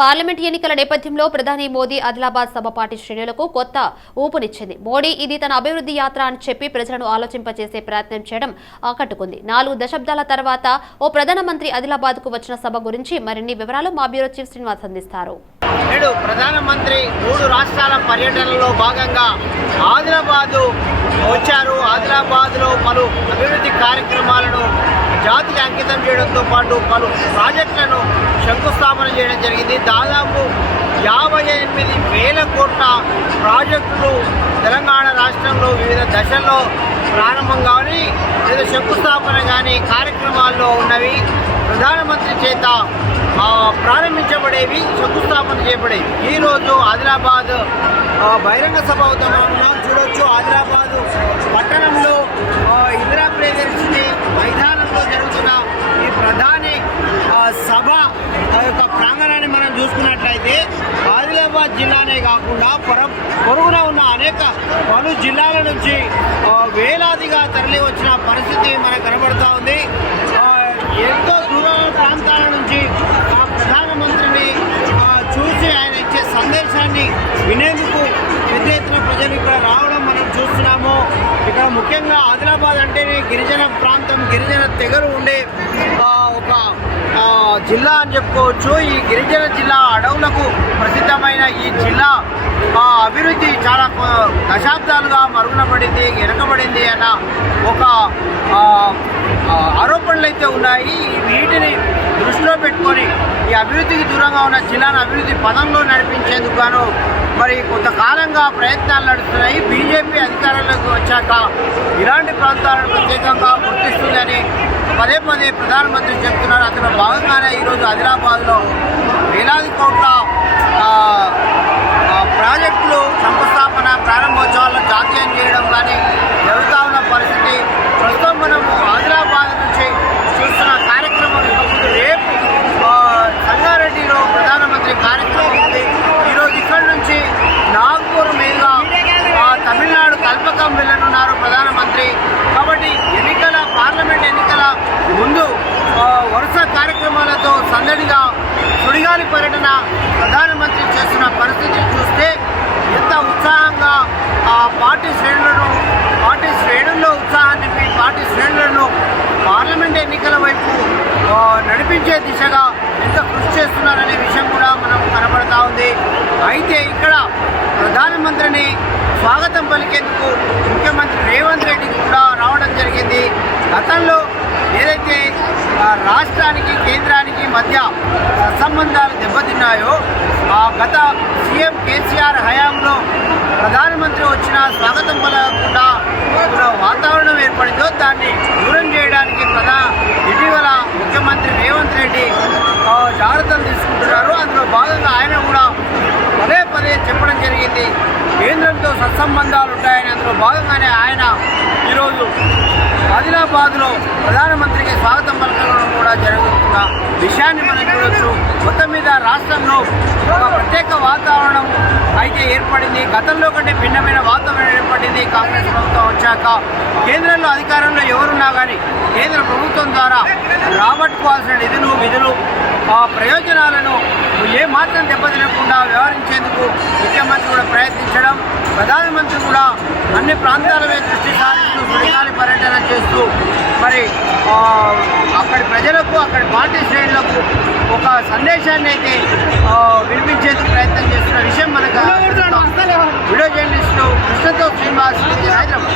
Parliament ఎన్నికల నేపథ్యంలో ప్రధాని మోదీ ఆదిలాబాద్ సభ పార్టీ శ్రేణులకు కొత్త ఊపునిచ్చింది. మోడీ ఇది తన అభివృద్ధి యాత్ర అని చెప్పి ప్రజలను ఆలోచింపచేసే ప్రయత్నం చేయడం ఆకట్టుకుంది. నాలుగు దశాబ్దాల తర్వాత ఓ ప్రధానమంత్రి ఆదిలాబాద్కు వచ్చిన సభ గురించి మరిన్ని వివరాలు మా బ్యూరో చీఫ్ శ్రీనివాస్ అందిస్తారు. నేడు ప్రధానమంత్రి మూడు రాష్ట్రాల పర్యటనలో భాగంగా ఆదిలాబాదు వచ్చారు. ఆదిలాబాద్లో పలు అభివృద్ధి కార్యక్రమాలను జాతికి అంకితం చేయడంతో పాటు పలు ప్రాజెక్టులను శంకుస్థాపన చేయడం జరిగింది. దాదాపు యాభై ఎనిమిది వేల కోట్ల ప్రాజెక్టులు తెలంగాణ రాష్ట్రంలో వివిధ దశల్లో ప్రారంభం కానీ లేదా శంకుస్థాపన కానీ కార్యక్రమాల్లో ఉన్నవి. ప్రధానమంత్రి చేత ప్రారంభించబడేవి శంకుస్థాపన చేయబడేవి. ఈరోజు ఆదిలాబాద్ బహిరంగ సభ అవుతాం చూడొచ్చు ఆదిలాబాద్ పట్టణంలో ఇందిరా ప్రియదర్శిని మైదానంలో జరుగుతున్న ఈ ప్రధాని సభ యొక్క ప్రాంగణాన్ని మనం చూసుకున్నట్లయితే ఆదిలాబాద్ జిల్లానే కాకుండా పొర పొరుగున ఉన్న అనేక పలు జిల్లాల నుంచి వేలాదిగా తరలి వచ్చిన పరిస్థితి మనకు కనబడుతుంది. సందేశాన్ని వినేందుకు పెద్ద ఎత్తున ప్రజలు ఇక్కడ రావడం మనం చూస్తున్నాము. ఇక్కడ ముఖ్యంగా ఆదిలాబాద్ అంటేనే గిరిజన ప్రాంతం గిరిజన తెగలు ఉండే ఒక జిల్లా అని చెప్పుకోవచ్చు. ఈ గిరిజన జిల్లా అడవులకు ప్రసిద్ధమైన ఈ జిల్లా అభివృద్ధి చాలా దశాబ్దాలుగా మరుగునబడింది వెనకబడింది అన్న ఒక ఆరోపణలు అయితే ఉన్నాయి. వీటిని దృష్టిలో పెట్టుకొని ఈ అభివృద్ధికి దూరంగా ఉన్న జిల్లాను అభివృద్ధి పదంలో నడిపించేందుకు గాను మరి కొంతకాలంగా ప్రయత్నాలు నడుస్తున్నాయి. బీజేపీ అధికారంలోకి వచ్చాక ఇలాంటి ప్రాంతాలను ప్రత్యేకంగా గుర్తిస్తుందని పదే పదే ప్రధానమంత్రి చెప్తున్నారు. అందులో భాగంగానే ఈరోజు ఆదిలాబాద్లో వేలాది కోట్ల ప్రాజెక్టులు శంకుస్థాపన ప్రారంభోత్సవాలను జాతీయం చేయడం కానీ జరుగుతూ ఉన్న పరిస్థితి ప్రస్తుతం మనము ఆదిలాబాద్ నుంచి చూస్తున్న కార్యక్రమం ఇకపోతే రేపు ఆ, సంగారెడ్డిలో ప్రధానమంత్రి కార్యక్రమం ఉంది ఈరోజు ఇక్కడి నుంచి నాగ్పూర్ మీదుగా ఆ, తమిళనాడు కల్పకం వెళ్ళనున్నారు ప్రధానమంత్రి కాబట్టి ఎన్నికల పార్లమెంట్ ముందు వరుస కార్యక్రమాలతో సందడిగా సుడిగాలి పర్యటన ప్రధానమంత్రి చేస్తున్న పరిస్థితిని చూస్తే ఎంత ఉత్సాహంగా ఆ పార్టీ శ్రేణులను పార్టీ శ్రేణుల్లో ఉత్సాహాన్ని పార్టీ శ్రేణులను పార్లమెంట్ ఎన్నికల వైపు నడిపించే దిశగా ఎంత కృషి చేస్తున్నారనే విషయం కూడా మనం కనబడతా ఉంది. అయితే ఇక్కడ ప్రధానమంత్రిని స్వాగతం పలికేందుకు ముఖ్యమంత్రి రేవంత్ రెడ్డికి కూడా రావడం జరిగింది. గతంలో ఏదైతే రాష్ట్రానికి కేంద్రానికి మధ్య సత్సంబంధాలు దెబ్బతిన్నాయో ఆ గత సీఎం కేసీఆర్ హయాంలో ప్రధానమంత్రి వచ్చిన స్వాగతం పలకకుండా వాతావరణం ఏర్పడిందో దాన్ని దూరం చేయడానికి ప్రధాన ఇటీవల ముఖ్యమంత్రి రేవంత్ రెడ్డి ఆ, జాగ్రత్తలు తీసుకుంటున్నారు. అందులో భాగంగా ఆయన కూడా పదే పదే చెప్పడం జరిగింది. కేంద్రంతో సత్సంబంధాలు ఉంటాయని అందులో భాగంగానే ఆయన ఈరోజు ఆదిలాబాద్లో ప్రధానమంత్రికి స్వాగతం పలకడం కూడా జరుగుతున్న విషయాన్ని మనం చూడొచ్చు. మొత్తం మీద రాష్ట్రంలో ఒక ప్రత్యేక వాతావరణం అయితే ఏర్పడింది. గతంలో కంటే భిన్నమైన వాతావరణం ఏర్పడింది కాంగ్రెస్ ప్రభుత్వం వచ్చాక. కేంద్రంలో అధికారంలో ఎవరున్నా కానీ కేంద్ర ప్రభుత్వం ద్వారా రాబట్టుకోవాల్సిన నిధులు విధులు ఆ ప్రయోజనాలను ఏ మాత్రం దెబ్బతినకుండా వ్యవహరించేందుకు ముఖ్యమంత్రి కూడా ప్రయత్నించడం ప్రధానమంత్రి కూడా అన్ని ప్రాంతాల దృష్టి చేస్తూ మరి అక్కడి ప్రజలకు అక్కడి పార్టీ శ్రేణులకు ఒక సందేశాన్ని అయితే వినిపించేందుకు ప్రయత్నం చేస్తున్న విషయం మనకు వీడియో జర్నలిస్టు కృష్ణతో శ్రీనివాస్ హైదరాబాద్.